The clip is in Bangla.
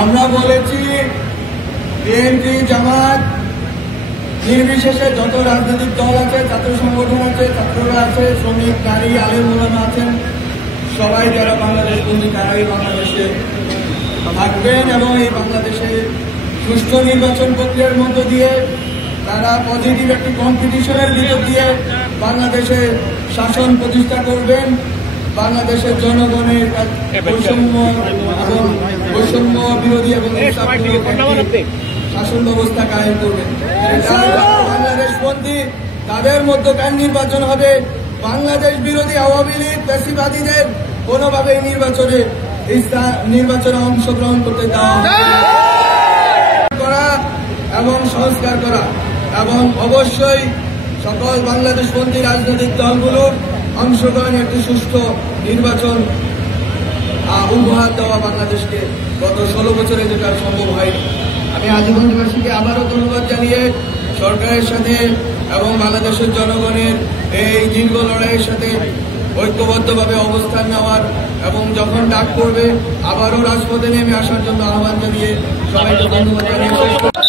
আমরা বলেছি বিএনপি জামাত নির্বিশেষে যত রাজনৈতিক দল আছে, ছাত্র সংগঠন আছে, ছাত্ররা আছে, শ্রমিক, নারী, আলেম ওলামা আছেন, সবাই যারা বাংলাদেশ বন্দী তারাই বাংলাদেশে থাকবেন এবং এই বাংলাদেশে সুষ্ঠু নির্বাচন প্রক্রিয়ার মধ্য দিয়ে তারা পজিটিভ একটি কম্পিটিশনের ভিতর দিয়ে বাংলাদেশে শাসন প্রতিষ্ঠা করবেন। বাংলাদেশের জনগণের বৈষম্য এবং বৈষম্য বিরোধী এবং শাসন ব্যবস্থা কায়েম করবেন। বাংলাদেশ বন্দী তাদের মধ্যকার নির্বাচন হবে। বাংলাদেশ বিরোধী আওয়ামী লীগ ফ্যাসিবাদীদের কোনোভাবেই নির্বাচনে অংশগ্রহণ করতে দেওয়া করা এবং সংস্কার করা এবং অবশ্যই সকল বাংলাদেশ বন্দী রাজনৈতিক দলগুলোর অংশগ্রহণে একটি সুষ্ঠু নির্বাচন উপহার দেওয়া বাংলাদেশকে গত 16 বছরে যেটা সম্ভব হয়নি। আমি আজীবনবাসীকে আবারও ধন্যবাদ জানিয়ে সরকারের সাথে এবং বাংলাদেশের জনগণের এই দীর্ঘ লড়াইয়ের সাথে ঐক্যবদ্ধভাবে অবস্থান নেওয়ার এবং যখন ডাক করবে আবারও রাজপথে নেমে আসার জন্য আহ্বান জানিয়ে সবাইকে ধন্যবাদ জানিয়ে